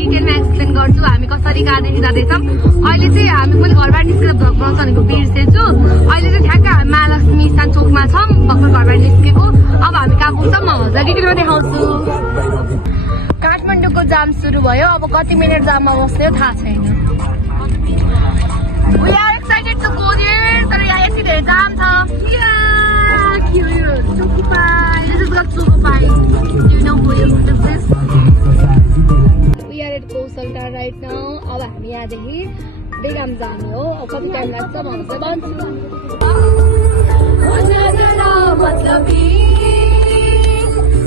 डिटेलमा explain गर्छु हामी कसरी कहाँदेखि जाँदैछौँ। अहिले चाहिँ हामी मैले घरबाट निस्केर भ्लग बनाउँछ भनेको बिर्सेछु। अहिले चाहिँ ठ्याक्क हामी महालक्ष्मी स्थान चोकमा छौँ, भर्खर घरबाट निस्केको। अब हामी कहाँ पुग्छौँ म डिटेलमा देखाउँछु। काठमाडौँको जाम सुरु भयो, अब कति मिनट जाममा बस्ने हो थाहा छैन। We are excited to go there, तर यहाँ यति धेरै जाम छ। के हो यो चोकुपाई? This is called चोकुपाई. Do you know who is this? We are at Kausalta right now. अब हामी यहाँदेखि बेगाम जाने हो। अब कति टाइम लाग्छ म भन्छु।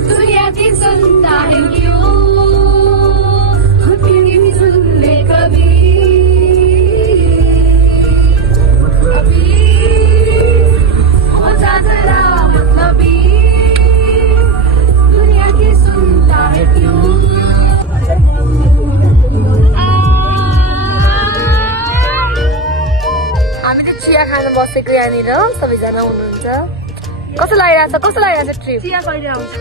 दुनिया की सुनता है क्यों सुनने कभी कभी होता जरा मतलबी दुनिया की सुनता है क्यों। हामी चाहिँ चिया खान बसेको यहाँनिर सबैजना हुनुहुन्छ। कस्तो लागिरहेछ? कस्तो लागिरहेछ ट्रिप? चिया कहिले आउँछ?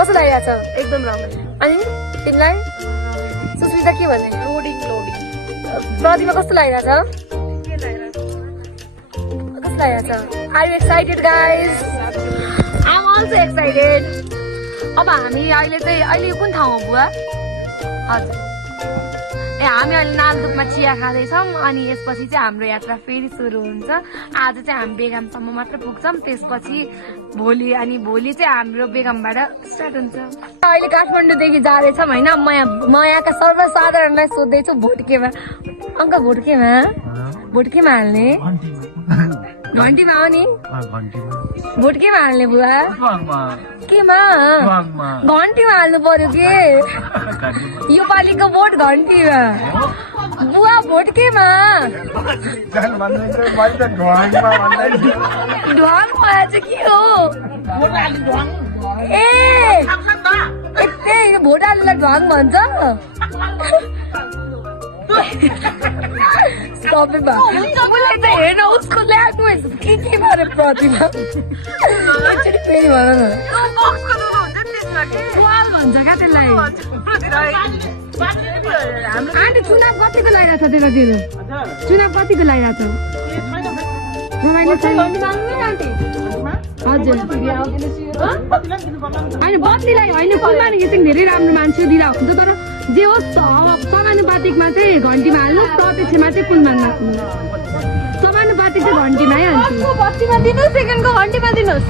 कस्तो लागिरहेछ? एकदम राम्रो। अनि तिमीलाई? सुस्मिता के भने? Loading loading. प्रतिमा कस्तो लागिरहेछ? कस्तो लागिरहेछ? Are you excited guys? I am also excited. अब हामी अहिले कुन ठाउँमा बुवा? हजुर हामी अहिले नालदुकमा चिया खाँदैछौँ अनि यसपछि चाहिँ हाम्रो यात्रा फेरि सुरु हुन्छ। आज चाहिँ हामी बेगामसम्म मात्र पुग्छौँ, त्यसपछि भोलि चाहिँ हाम्रो बेगामबाट स्टार्ट हुन्छ। अहिले काठमाडौँदेखि जाँदैछौँ होइन। म यहाँका सर्वसाधारणलाई सोध्दैछु भोट केमा? अङ्क भोट केमा हाल्ने? घन्टीमा हो नि? भोट केमा हाल्ने बुवा? केमा? घन्टीमा हाल्नु पर्यो के? यो पालिको भोट घन्टीमा। बुवा भोट केमा? ढ्वाङमा चाहिँ के हो? ए भोट हाल्नुलाई ढ्वाङ भन्छ? सबैलाई त हेर्न उसको ल्याङ्ग्वेज के मारे प्रतिमा एकचोटि फेरि भन न। भन्छ क्या त्यसलाई? आन्टी चुनाव कतिको लागिरहेको छ त्यतातिर? चुनाव कतिको लागिरहेको छ? हजुर होइन बदलीलाई होइन कुलमान घिसिङ धेरै राम्रो मान्छे दिइरहेको हुन्छ, तर जे होस् समानुपातिकमा चाहिँ घन्टीमा हाल्नु, प्रत्यक्षमा चाहिँ कुलमानमा हाल्नु। समानुपातिक चाहिँ घन्टीमा हाल्छु। बत्तीमा दिनुहोस्, सेकेन्डको घन्टीमा दिनुहोस्।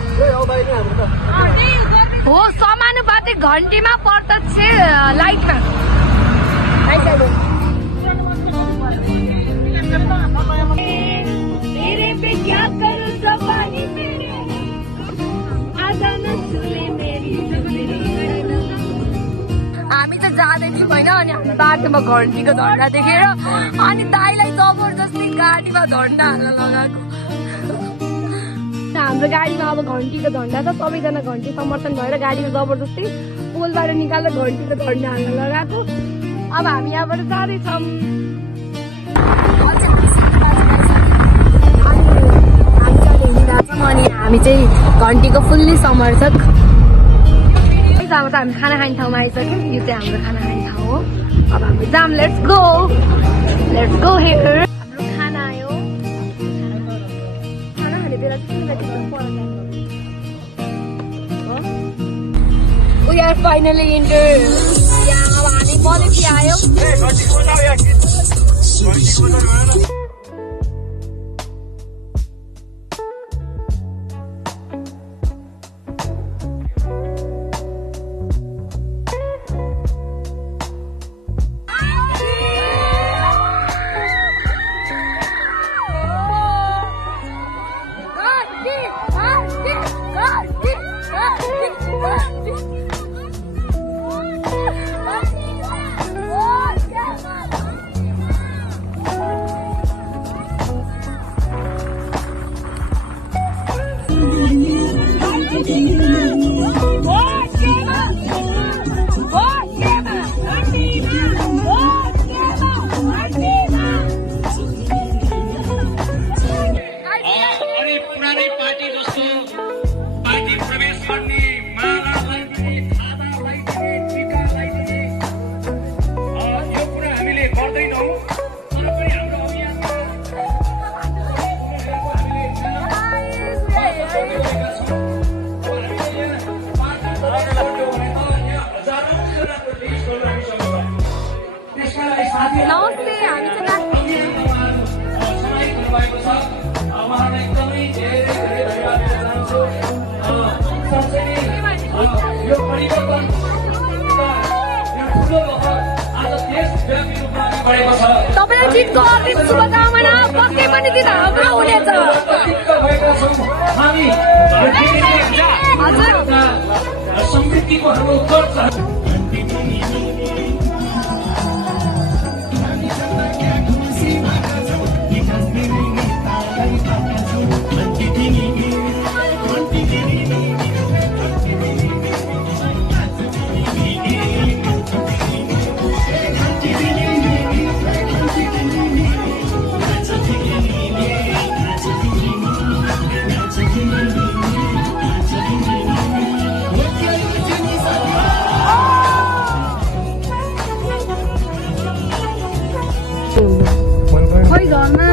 हो समानुपातिक घन्टीमा, प्रत्यक्ष लाइटमा। हामी त जाँदैछौँ होइन अनि हामी बाटोमा घन्टीको झन्डा देखेर अनि दाइलाई जबरजस्ती गाडीमा झन्डा हाल्न लगाएको। हाम्रो गाडीमा अब घन्टीको झन्डा छ, सबैजना घन्टी समर्थन भएर गाडीमा जबरजस्ती पोलबाट निकालेर घन्टीको झन्डा हाल्न लगाएको। अब हामी यहाँबाट जाँदैछौँ। अनि हामी चाहिँ घन्टीको फुल्ली समर्थक। अब त हामी खाना खाने ठाउँमा आइसक्यौँ। यो चाहिँ हाम्रो खाना खाने ठाउँ हो। अब हामी जाम। Let's go here. हाम्रो खाना आयो। खाना खाने बेला वी आर फाइनली इन्टर। अब हामी बलेसी आयौँ। नमस्ते हामी तपाईँलाई जितको हार्दिक शुभकामना पक्कै पनि जित हाम्रो हुनेछ समृद्धिको हाम्रो उत्कर्ष खै घरमा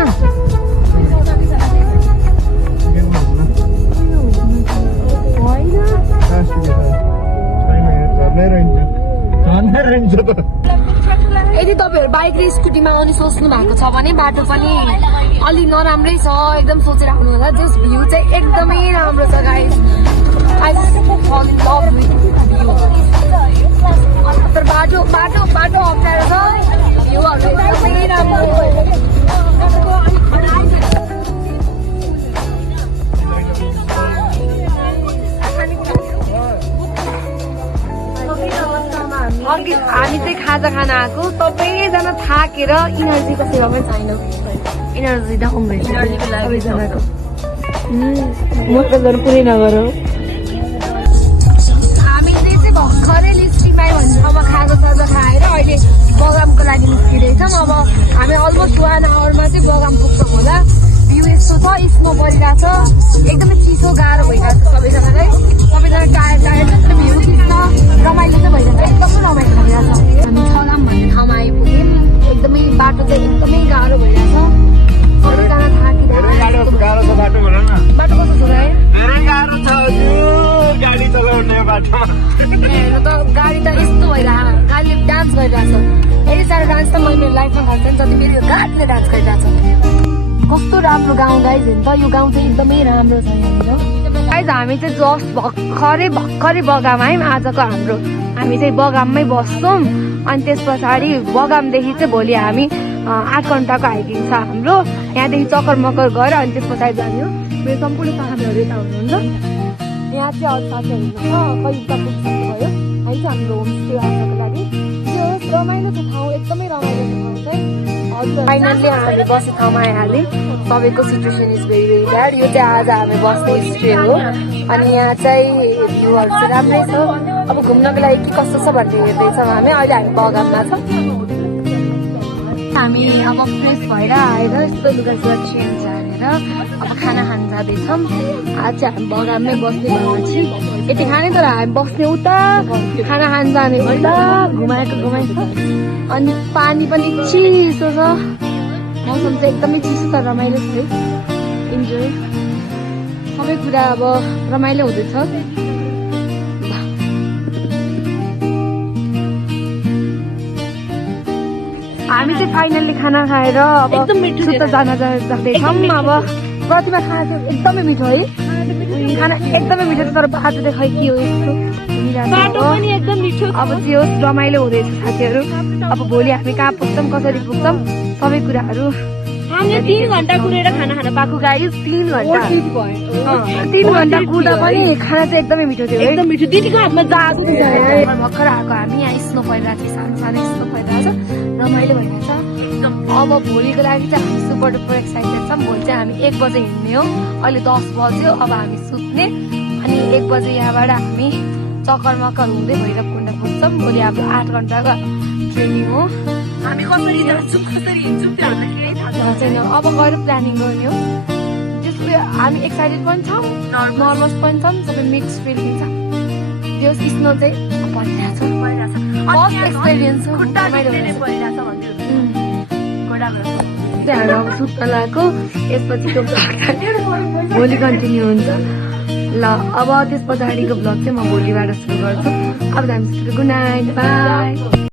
यदि तपाईँहरू बाइक र स्कुटीमा आउने सोच्नु भएको छ भने बाटो पनि अलि नराम्रै छ एकदम सोचेर आउनु होला जस भ्यू चाहिँ एकदमै राम्रो छ गाइस आई फल इन लभ विथ भ्यू तर बाटो बाटो बाटो अप्ठ्यारो छ भ्यूहरू एकदमै राम्रो अघि हामी चाहिँ खाजा खान आएको सबैजना थाकेर इनर्जीको सेवा पनि छैन इनर्जी डाउन भइसक्यो सबैजनाको म त झन् पुरै नगर हामीले चाहिँ भर्खरै लिस्टिमाई भन्ने ठाउँमा खाजा साजा खाएर अहिले बगामको लागि निस्किँदैछौँ अब हामी अलमोस्ट 1 आवरमा चाहिँ बगाम पुग्छौँ होला भ्यू यस्तो छ स्नो परिरहेको छ एकदमै चिसो गाह्रो भइरहेको छ सबैजनालाई सबैजना टायर टायर जस्तो भ्यू खिच्न रमाइलो चाहिँ भइरहेको एकदमै रमाइलो भइरहेको छ हामी छलाम भन्ने ठाउँमा आइपुग्यौँ एकदमै बाटो चाहिँ एकदमै गाह्रो भइरहेको छ सबैजना थाकिरहेको बाटो कस्तो छ है गाडी चलाउने बाटो हेर्नु त गाडी त यस्तो भइरहेको गाडीले डान्स गरिरहेको छ यति साह्रो डान्स त मैले मेरो लाइफमा खान्छ नि जति मेरो यो गाडीले डान्स गरिरहेको छ कस्तो राम्रो गाउँ गाइज हेर्नु त यो गाउँ चाहिँ एकदमै राम्रो छ यहाँनिर गाइज हामी चाहिँ जस्ट भर्खरै बगाम आयौँ आजको हाम्रो हामी चाहिँ बगाममै बस्छौँ अनि त्यस पछाडि बगामदेखि चाहिँ भोलि हामी 8 घन्टाको हाइकिङ छ हाम्रो यहाँदेखि चक्कर मकर गएर अनि त्यस पछाडि जाने हो मेरो सम्पूर्ण साथीहरू यता हुनुहुन्छ यहाँ चाहिँ अरू साथीहरू हुनुहुन्छ कहिले पुग्नुभयो है चाहिँ हाम्रो होमस्टे आउनको लागि त्यो रमाइलो छ ठाउँ एकदमै रमाइलो छ ठाउँ चाहिँ हजुर फाइनल्ली हामी बस्ने ठाउँमा आइहाल्यौँ सबैको situation is very very bad यो चाहिँ आज हामी बस्ने स्टे हो अनि यहाँ चाहिँ भ्यूहरू चाहिँ राम्रै छ अब घुम्नको लागि के कस्तो छ भन्ने हेर्दैछौँ हामी अहिले हामी बगानमा छ हामी अब फ्रेस भएर आएर यस्तो लुगासुगा चेन्ज हालेर अब खाना खान जाँदैछौँ आज चाहिँ हामी बगानमै बस्ने भएको छु यति खाने तर हामी बस्ने उता खाना खान जाने उता घुमाएको छ अनि पानी पनि चिसो छ मौसम चाहिँ एकदमै चिसो तर रमाइलो छ है इन्जोय सबै कुरा अब रमाइलो हुँदैछ हामी चाहिँ फाइनल्ली खाना खाएर अब सुत्न जाँदैछौँ अब प्रतिमा खाना चाहिँ एकदमै मिठो है खाना एकदमै मिठो छ तर बाटो चाहिँ खै के हो यस्तो अब त्यो रमाइलो हुँदैछ साथीहरू अब भोलि हामी कहाँ पुग्छौँ कसरी पुग्छौँ सबै कुराहरू हामीले 3 घन्टा कुरेर खाना खान पाएको गाइस 3 घन्टा कुर्दा पनि खाना चाहिँ एकदमै मिठो थियो एकदम मिठो दिदीको हातमा जादु भर्खर आएको हामी यहाँ स्नो परिरहेको थियो सानो सानो स्नो परिरहेको छ रमाइलो भइरहेको छ अब भोलिको लागि चाहिँ हामी सुपर डुपर एक्साइटेड छौँ भोलि चाहिँ हामी 1 बजे हिँड्ने हो अहिले 10 बज्यो अब हामी सुत्ने अनि 1 बजे यहाँबाट हामी चक्कर मक्कर हुँदै भैरवकुण्ड पुग्छौँ भोलि हाम्रो 8 घन्टाको ट्रेनिङ हो हामी कसरी जान्छौँ कसरी हिँड्छौँ त्यो हामीलाई थाहा छैन अब गएर प्लानिङ गर्ने हो त्यसले हामी एक्साइटेड पनि छौँ नर्भस पनि छौँ सबै मिक्स फिलिङ छ त्यो स्नो चाहिँ परिरहेको छ फर्स्ट एक्सपिरियन्स हो हामी अब सुत्न लगाएको यसपछि त्यो भोलि कन्टिन्यू हुन्छ ल अब त्यस पछाडिको ब्लग चाहिँ म भोलिबाट सुरु गर्छु अब हामी गुड नाइट बाई